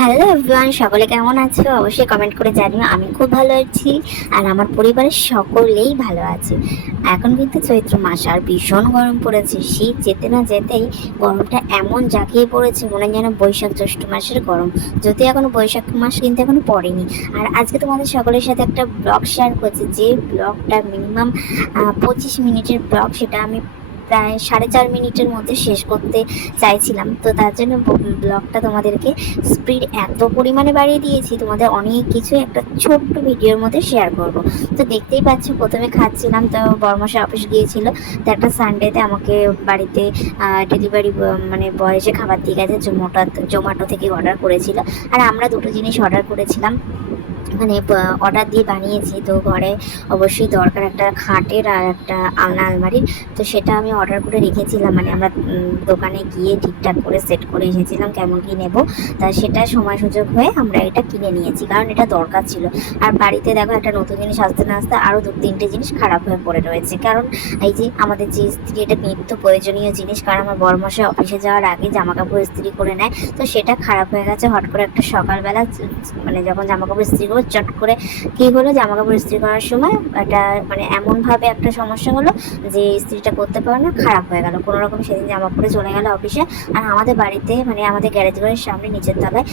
Hello everyone সকলে কেমন আছো? অবশ্যই কমেন্ট করে জানিও, আমি খুব ভালো আছি আর আমার পরিবারের সকলেই ভালো আছে। এখন কিন্তু চৈত্র মাস আর ভীষণ গরম পড়েছে। শীত যেতে না যেতেই গরমটা এমন জাঁকিয়ে পড়েছে, মনে যেন বৈশাখ জ্যৈষ্ঠ মাসের গরম। যদি এখনও বৈশাখ মাস কিন্তু এখনও পড়েনি। আর আজকে তোমাদের সকলের সাথে একটা ব্লগ শেয়ার করছি। যে ব্লগটা মিনিমাম পঁচিশ মিনিটের ব্লগ সেটা আমি প্রায় সাড়ে চার মিনিটের মধ্যে শেষ করতে চাইছিলাম। তো তার জন্য ব্লগটা তোমাদেরকে স্পিড এত পরিমাণে বাড়িয়ে দিয়েছি, তোমাদের অনেক কিছু একটা ছোট্ট ভিডিওর মধ্যে শেয়ার করব। তো দেখতেই পাচ্ছ, প্রথমে খাচ্ছিলাম, তো বর্মশা অফিস গিয়েছিল। তো একটা সানডেতে আমাকে বাড়িতে ডেলিভারি মানে বয়সে খাবার দিয়ে গেছে জোম্যাটো জোম্যাটো থেকে অর্ডার করেছিল। আর আমরা দুটো জিনিস অর্ডার করেছিলাম। মানে অর্ডার দিয়ে বানিয়েছি। তো ঘরে অবশ্যই দরকার একটা খাটের আর একটা আলনা আলমারির। তো সেটা আমি অর্ডার করে রেখেছিলাম। মানে আমরা দোকানে গিয়ে ঠিকঠাক করে সেট করে এসেছিলাম কেমন কি নেব। তা সেটা সময় সুযোগ হয়ে আমরা এটা কিনে নিয়েছি, কারণ এটা দরকার ছিল। আর বাড়িতে দেখো একটা নতুন জিনিস আসতে না আসতে আরও দু তিনটে জিনিস খারাপ হয়ে পড়ে রয়েছে। কারণ এই যে আমাদের যে স্ত্রী, এটা নিত্য প্রয়োজনীয় জিনিস। কারণ আমার বড়মশাই অফিসে যাওয়ার আগে জামা কাপড় ইস্ত্রি করে নেয়। তো সেটা খারাপ হয়ে গেছে। হট করে একটা সকালবেলা মানে যখন জামা কাপড় ইস্ত্রি করব চট করে কি হলো জামা কাপড় ইস্ত্রি করার সময় একটা মানে এমন ভাবে একটা সমস্যা হলো যে ইস্ত্রিটা করতে পারে না, খারাপ হয়ে গেল। কোনো রকম সেদিন জামা পরে চলে গেল অফিসে আর আমাদের বাড়িতে মানে আমাদের গ্যারেজ ঘরের সামনে, নিচের তলায়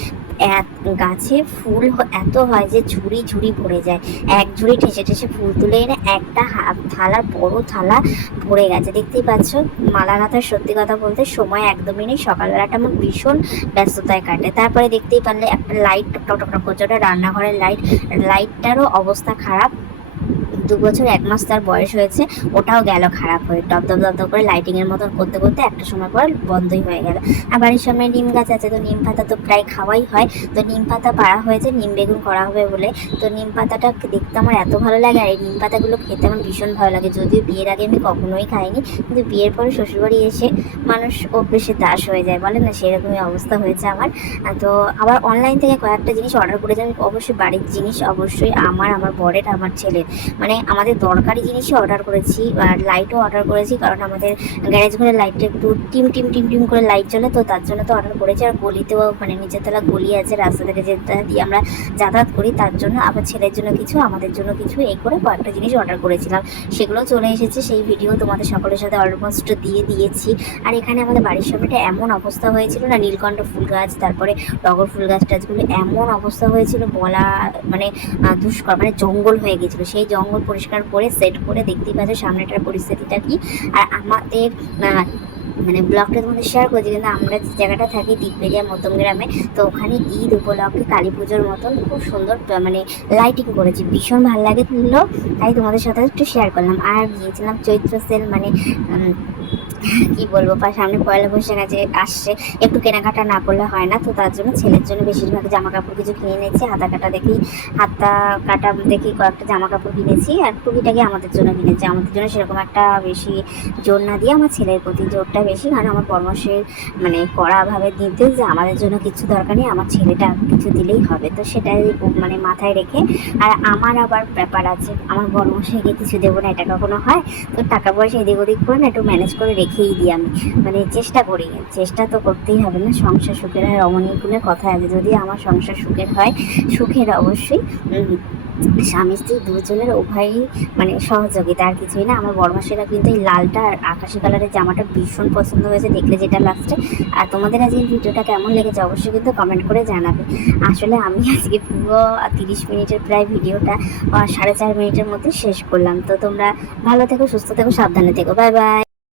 গাছে ফুল এত হয় যে ঝুড়ি ঝুড়ি ভরে যায়। এক ঝুড়ি ঠেসে ঠেসে ফুল তুলে এনে একটা থালা, বড় থালা ভরে গেছে। দেখতেই পাচ্ছ মালা গাঁথার সত্যি কথা বলতে সময় একদমই নেই। সকালবেলাটা আমার ভীষণ ব্যস্ততায় কাটে। তারপরে দেখতেই পারলে একটা লাইট টক টক টক করছে। ওটা রান্নাঘরের লাইট লাইটটারও অবস্থা খারাপ। দু বছর, এক মাস তার বয়স হয়েছে, ওটাও গেল খারাপ হয়ে, টপ দপ দপ করে লাইটিং এর মতন করতে করতে একটা সময় পর বন্ধই হয়ে গেল। আর বাড়ির সামনে নিম গাছ আছে, তো নিম পাতা তো প্রায় খাওয়াই হয়। তো নিম পাতা পাড়া হয়েছে, নিম বেগুন করা হবে বলে। তো নিম পাতাটা দেখতে আমার এত ভালো লাগে, আর এই নিম পাতাগুলো খেতে আমার ভীষণ ভালো লাগে। যদিও বিয়ের আগে আমি কখনোই খাইনি, কিন্তু বিয়ের পরে শ্বশুরবাড়ি এসে মানুষ অভ্যেসের দাস হয়ে যায়, বলে না? সেরকমই অবস্থা হয়েছে আমার। তো আবার অনলাইন থেকে কয়েকটা জিনিস অর্ডার করেছি। আমি অবশ্যই বাড়ির জিনিস অবশ্যই আমার আমার বরের, আমার ছেলের। মানে আমাদের দরকারি জিনিসই অর্ডার করেছি আর লাইটও অর্ডার করেছি কারণ আমাদের গ্যারেজ ঘরের লাইটটা একটু টিম টিম টিম টিম করে লাইট জ্বলে তো তার জন্য তো অর্ডার করেছি আর গলিতেও মানে নিচের তলা গলি আছে, রাস্তা থেকে যেটা দিয়ে আমরা যাতায়াত করি, তার জন্য আবার ছেলের জন্য কিছু, আমাদের জন্য কিছু এই করে কয়েকটা জিনিস অর্ডার করেছিলাম। সেগুলো চলে এসেছে, সেই ভিডিও তোমাদের সকলের সাথে অলমোস্ট দিয়ে দিয়েছি। আর এখানে আমাদের বাড়ির সামনেটা এমন অবস্থা হয়েছিল না, নীলকণ্ঠ ফুল গাছ, তারপরে টগর ফুল গাছ টাছগুলো এমন অবস্থা হয়েছিল, বলা মানে দুষ্কর মানে জঙ্গল হয়ে গেছিল। সেই জঙ্গল পরিষ্কার করে সেট করে দেখতেই পাচ্ছ সামনেটার পরিস্থিতিটা কি। আর আমাদের মানে ব্লগটা তোমাদের শেয়ার করছি কিন্তু আমরা যে জায়গাটা থাকি দিকবেরিয়া মতন গ্রামে তো ওখানে ঈদ উপলক্ষে কালী পুজোর মতন খুব সুন্দর মানে লাইটিং করেছি। ভীষণ ভালো লাগে তুললো তাই তোমাদের সাথে একটু শেয়ার করলাম। আর গিয়েছিলাম চৈত্র সেল মানে কি বলব সামনে পয়লা বৈশাখ আছে, আসছে। একটু কেনাকাটা না করলে হয় না, তো তার জন্য ছেলের জন্য বেশিরভাগ জামা কাপড় কিছু কিনে নিয়েছি হাতা কাটা দেখি, হাতা কাটা দেখি কয়েকটা জামা কাপড় কিনেছি, আর টুকিটাকে আমাদের জন্য কিনেছি। আমাদের জন্য সেরকম একটা বেশি জোর না দিয়ে আমার ছেলের প্রতি জোরটা বেশি, কারণ আমার পরামর্শের মানে কড়াভাবে দিতে যে আমাদের জন্য কিছু দরকার নেই, আমার ছেলেটা কিছু দিলেই হবে। তো সেটাই মানে মাথায় রেখে, আর আমার আবার ব্যাপার আছে, আমার পরামর্শকে কিছু দেবো না, এটা কখনো হয়? তো টাকা পয়সা এদিক ওদিক করে না, একটু ম্যানেজ করে রেখেই দিই আমি। মানে চেষ্টা করি, চেষ্টা তো করতেই হবে না। সংসার সুখের হয় রমণীর গুণের কথা আছে। যদি আমার সংসার সুখের হয়, সুখের অবশ্যই স্বামী স্ত্রী দুজনের উভয়ই মানে সহযোগিতা। আর কিছুই না, আমার বড়মাসেরা কিন্তু এই লালটা আর আকাশি কালারের জামাটা ভীষণ পছন্দ হয়েছে দেখলে যেটা লাস্টে আর তোমাদের আজকে ভিডিওটা কেমন লেগেছে অবশ্যই কিন্তু কমেন্ট করে জানাবে। আসলে আমি আজকে পুরো তিরিশ মিনিটের প্রায় ভিডিওটা সাড়ে চার মিনিটের মধ্যে শেষ করলাম। তো তোমরা ভালো থেকো, সুস্থ থেকো, সাবধানে থেকো। Bye bye